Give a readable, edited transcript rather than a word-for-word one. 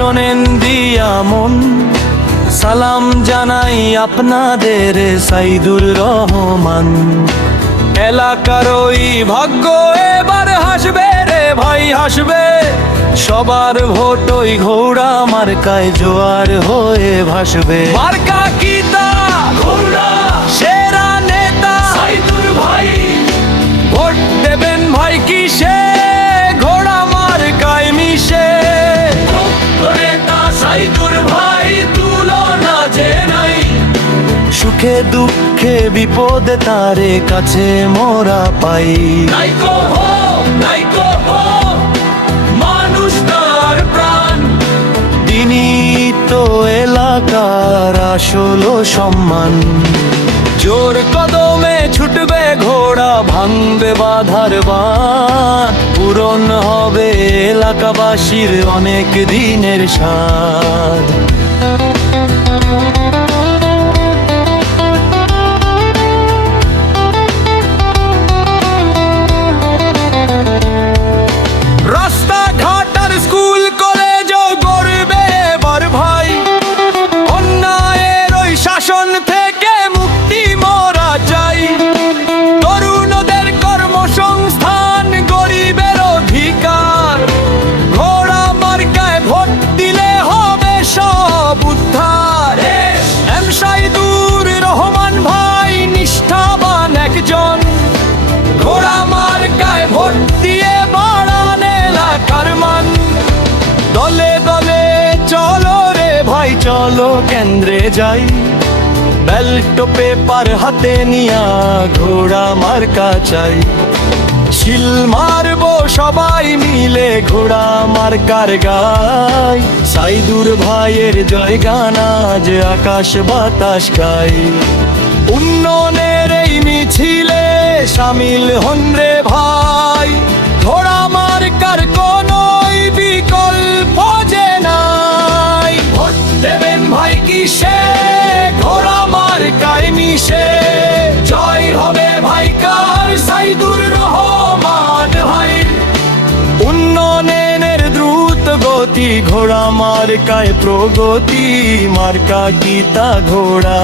শোনেন দিয়া মন, সালাম জানাই আপনাদের সাইদুর রহমান। এলাকার ওই ভাগ্য এবার হাসবে রে ভাই হাসবে, সবার ভোট ওই ঘোড়া মার্কায় জোয়ার হয়ে ভাসবে। মার্কা কিতা ঘোড়া, সেরা নেতা সাইদুর ভাই, ভোট দেবেন ভাই কিসে, ঘোড়া মার্কায় মিশে। নেতা সাইদুর ভাই তুলনা যে নাই, সুখে দুঃখে বিপদে তারে কাছে মোরা পাই। নাইকো হো, নাইকো হো, মানুষ তার প্রাণ, তিনি তো এলাকার আসল সম্মান। জোর কদমে ছুটবে ঘোড়া, ভাঙবে বাধার বাঁধ, পূরণ হবে এলাকাবাসীর অনেক দিনের সাধ। রাস্তাঘাট আর স্কুল কলেজও গড়বে এবার ভাই, অন্যায়ের ওই শাসন থেকে মুক্তি মোরা চাই। তরুণদের কর্মসংস্থান, গরিবের অধিকার, ঘোড়া মার্কায় ভোট দিলে হবে সব উদ্ধার। এম সাইদুর রহমান ভাই নিষ্ঠাবান একজন, ঘোড়া মার্কায় ভোট দিয়ে বাড়ান এলাকার মান। দলে দলে চলো রে ভাই চলো কেন্দ্রে যাই, ব্যালট পেপার হাতে নিয়া ঘোড়া মার্কা চাই। শিল মারবো সবাই মিলে ঘোড়া মার্কার গাই, সাইদুর ভাইয়ের জয় গান আজ আকাশ বাতাস গাই। উন্নয়নের এই মিছিলে শামিল হন রে ভাই, ঘোড়া মার্কার কোনোই বিকল্প যে নাই। ভোট দেবেন ভাই কিসে, ঘোড়া মার্কায় মিশে, জয় হবে ভাই কার সাইদুর রহমান ভাই। উন্নয়নের দ্রুত গতি, ঘোড়া মার্কায় প্রগতি, মার্কা কিতা ঘোড়া।